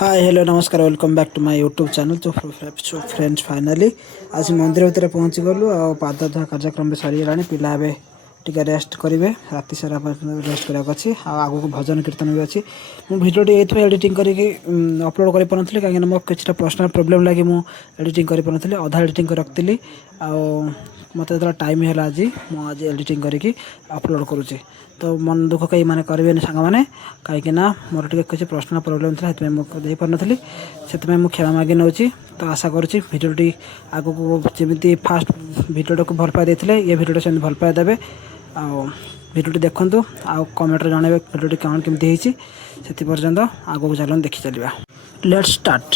हाय hello नमस्कार welcome back to my YouTube channel. तो friends finally आज मंदिर भितर पहुँची गलु आ पाद धुआ कार्यक्रम सरीगला पिला ए टिके रेस्ट करेंगे राति सारा रेस्ट कराक अच्छी आगू भजन कीर्तन भी अच्छी भिडियोटी ये एडिटिंग करके अपलोड कर पारे कहीं मो कि पर्सनल प्रोब्लेम लगी मुझे एडिटिंग कर पारे अधा एडिटिंग कर रखी मत जो टाइम है आज मुझे एडिटिंग करके अपलोड करुँचे तो मन दुख कहीं मैंने करेंगे सांग मैंने कहीं मोर टे किसी पर्सनल प्रोब्लेम था मुझे पार नी से क्षमा मागी नौ तो आशा करुँची भिडियोटी आगू जमी फास्ट भिडियोटा को भल पाई देते ये भिडियोटा से भल पाई देवे भिडियोटी देखूँ आउ कमेंट जनइबे भिडियोटी कौन केमती से पर्यंत आगू चलन देखी चलवा लेट्स स्टार्ट।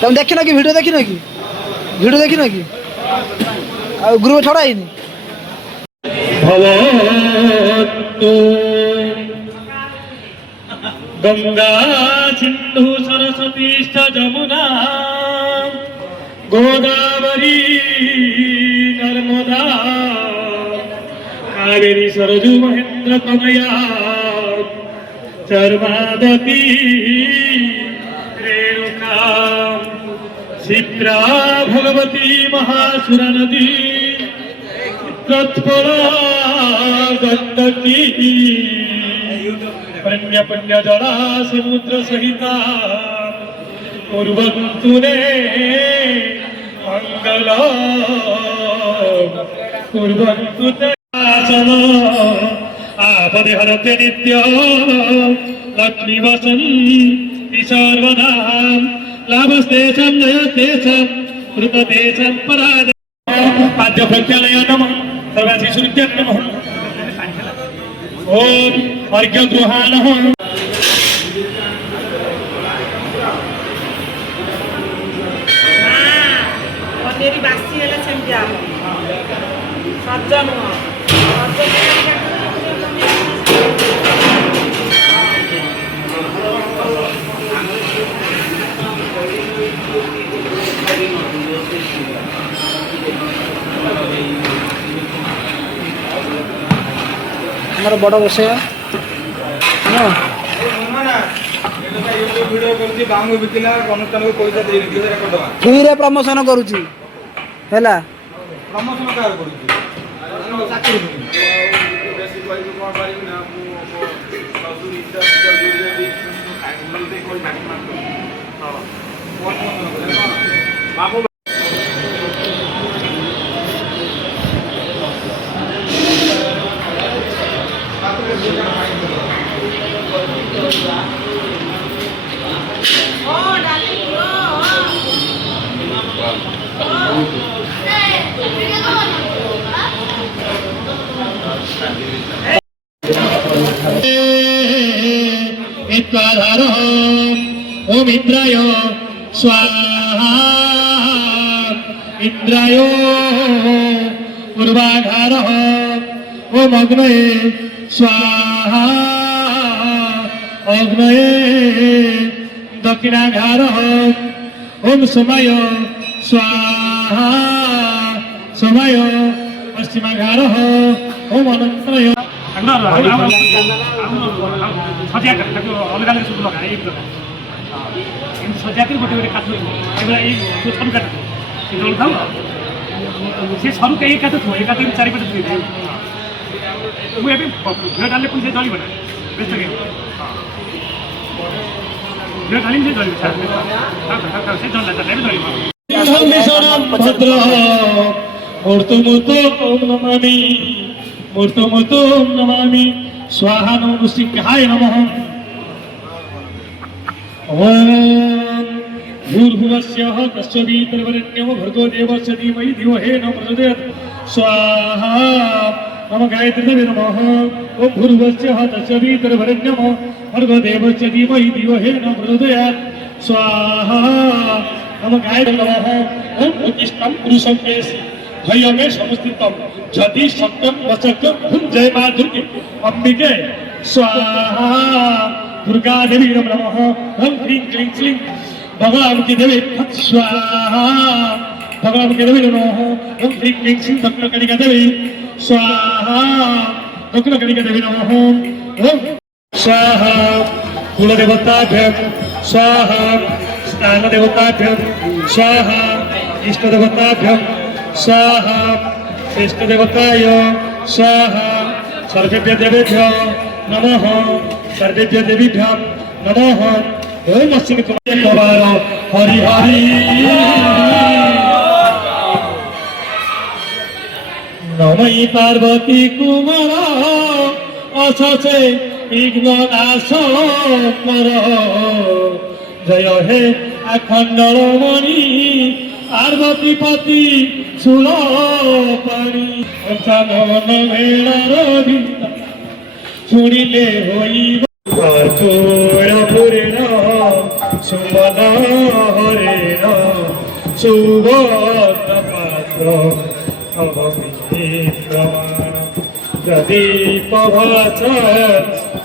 तुम देखी ना कि वीडियो देखी ना कि वीडियो देखी ना कि ग्रुप छोड़ा ही नहीं गंगा सिंधु सरस्वती जमुना गोदावरी नर्मदा कावेरी सरजू महेंद्र तनया चर्मावती रेणुका शिप्रा भगवती महासुरा नदी तत्परा गंडकी पुण्य पुण्य जला समुद्र सहिता कुर्वन्तु ने मंगल कुर्वन्तु ते आपदे हरते नित्य लक्ष्मी वसन्ति सर्वदा लाभस्तेषां जयस्तेषां कृततेषां पराद पाद्य प्रज्ञालय नमः सर्वासि सूर्य नमः ओम अर्घ्य गृहाणः मेरी बासी है सेमती आम सज नुह हमारा बड़ा विषय फ्री प्रमोशन करुची हैला प्रमोशन कार करूची चाकरी बाबू ओम इंद्राय स्वाहा इंद्राय पूर्वाघार ओम अग्नये स्वाहा अग्नये दक्षिणाघार ओम सोमाय स्वाहा सोमाय पश्चिमाघार ओम अनंतरय सजा कर अलग अलग सब लगा एक सजा कर गोटे गोटे काट छू काट जल था से सरू कहीं काट थो एक चारिपटे थी मुझे झील डाले पुणी से जल ना व्यस्त झील डाली से जल से जल भद्र मूर्तमूर्तो नमामि मूर्तमूर्तो नमामि स्वाहा नमो सिंहाय नमः ओम भूर्भुवस्यः तस्य वितर्वरेण्यं भर्गो देवस्य धीमहि धियो हे न प्रचोदयात् स्वाहा नम गायत्री देवी नमः ओम भूर्भुवस्यः तस्य वितर्वरेण्यं भर्गो देवस्य धीमहि धियो हे न प्रचोदयात् स्वाहा नम गायत्री नमः ओम उत्तिष्ठं पुरुषं केसि भयमे समस्थितम जति सत्यम वचकम जय मां दुर्गे अंबिके स्वाहा दुर्गा देवी नमः ओम ह्रीं क्लीं श्लीं भगवान की देवी फट स्वाहा भगवान की देवी नमः ओम ह्रीं क्लीं श्लीं दक्षिणकलिका देवी स्वाहा दक्षिणकलिका देवी नमः ओम स्वाहा कुलदेवताभ्यं स्वाहा स्थानदेवताभ्यं स्वाहा इष्टदेवताभ्यं स्वाहा श्रेष्ठ देवताय स्वाहा सर्वेभ्य देवेभ्यो नमः सर्वेभ्य देवीभ्यो नमः ओम अश्विनी कुमार हरि हरि नमः पार्वती कुमार अशसे विघ्न नाश कर जय हे अखंडमणि पार्वतीपति सुरपाणी पंचानन मेळर शुणिले होई कर्पूर पूर्ण सुवर्णपात्र अहमि प्रमाण प्रदीपभास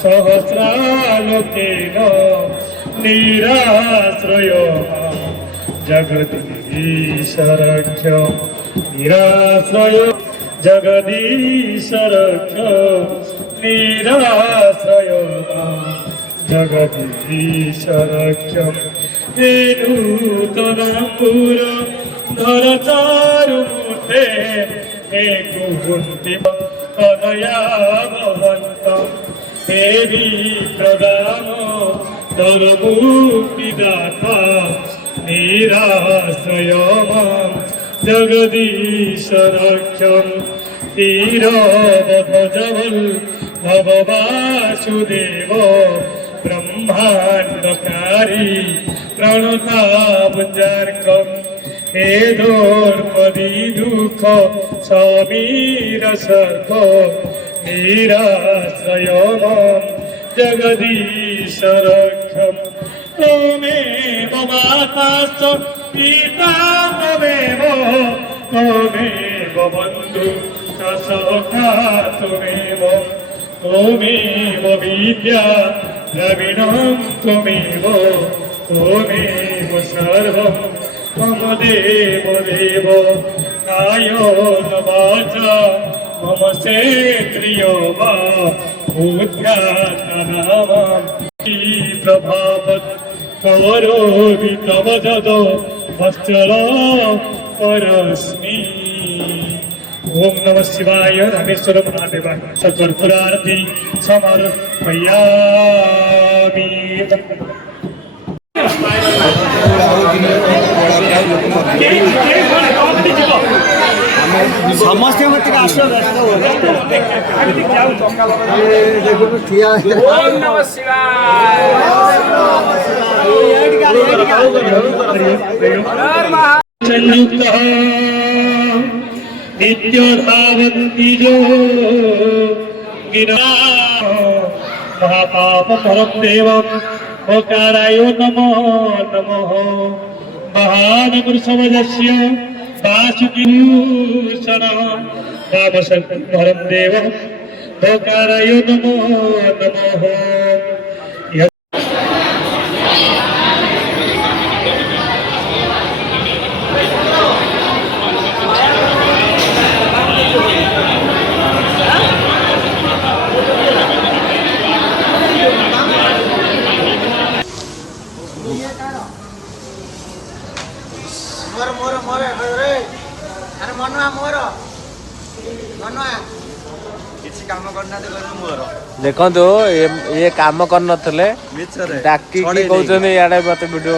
सहस्रालोकेन निराश्रय जगदीशरक्ष निराश्रय जगदीशरक्ष निराश्रय जगदीशरक्ष हे नूतनपुर धर चारुमुखे हे कुकुन्ति कनया भवन्त हे विप्रदान दर मुक्तिदाता निराश्रय मां जगदीश रक्षं तीरवध्वजवल भववासुदेव ब्रह्माण्डकारी प्रणतापचार्कं हे दोर्पदी दुःख समीर सर्प निराश्रय मां जगदीश रक्षं त्वमेव माताश्च पिता त्वमेव बन्धु च सखा त्वमेव विद्या द्रविणं त्वमेव सर्वं मम देव कायो न वाचा मम सेन्द्रियो वा बुद्ध्यात्मनामां प्रभावत् करोमि तव जदो वत्सल परस्मि ओम नमः शिवाय रामेश्वर महादेवाय सत्कर्पूरारति समर्पयामि ସମସ୍ତେ ଟିକେ ଆସ संयुक्त नित्य धावन्ति जो गिरा महापाप परम देवं ओकाराय नमो नमः महानपुरुषवजस्य वासुकिभूषण रामशङ्करं देवं ओकाराय नमो नमः ଦେଖନ୍ତୁ ଇଏ କାମ କରିନଥିଲେ ଡାକିକି କହୁଛନ୍ତି ଇଆଡେ ମତେ ଭିଡିଓ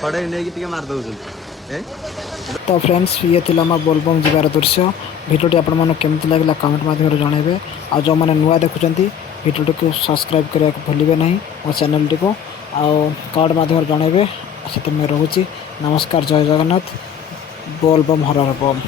ଛଡେଇ ନେଇକି ଟିକେ ମାରି ଦଉଛନ୍ତି। ତ ଫ୍ରେଣ୍ଡସ୍ ଇଏ ଥିଲା ଆମ ବୋଲବମ୍ ଯିବାର ଦୃଶ୍ୟ। ଭିଡ଼ିଓଟି ଆପଣମାନଙ୍କୁ କେମିତି ଲାଗିଲା କମେଣ୍ଟ ମାଧ୍ୟମରେ ଜଣାଇବେ। ଆଉ ଯେଉଁମାନେ ନୂଆ ଦେଖୁଛନ୍ତି ଭିଡ଼ିଓଟିକୁ ସବସ୍କ୍ରାଇବ୍ କରିବାକୁ ଭୁଲିବେ ନାହିଁ ମୋ ଚ୍ୟାନେଲଟିକୁ। ଆଉ କମେଣ୍ଟ ମାଧ୍ୟମରେ ଜଣାଇବେ। ସେଥିପାଇଁ ରହୁଛି। ନମସ୍କାର, ଜୟ ଜଗନ୍ନାଥ, ବୋଲବମ୍ ହର ହର ବମ୍।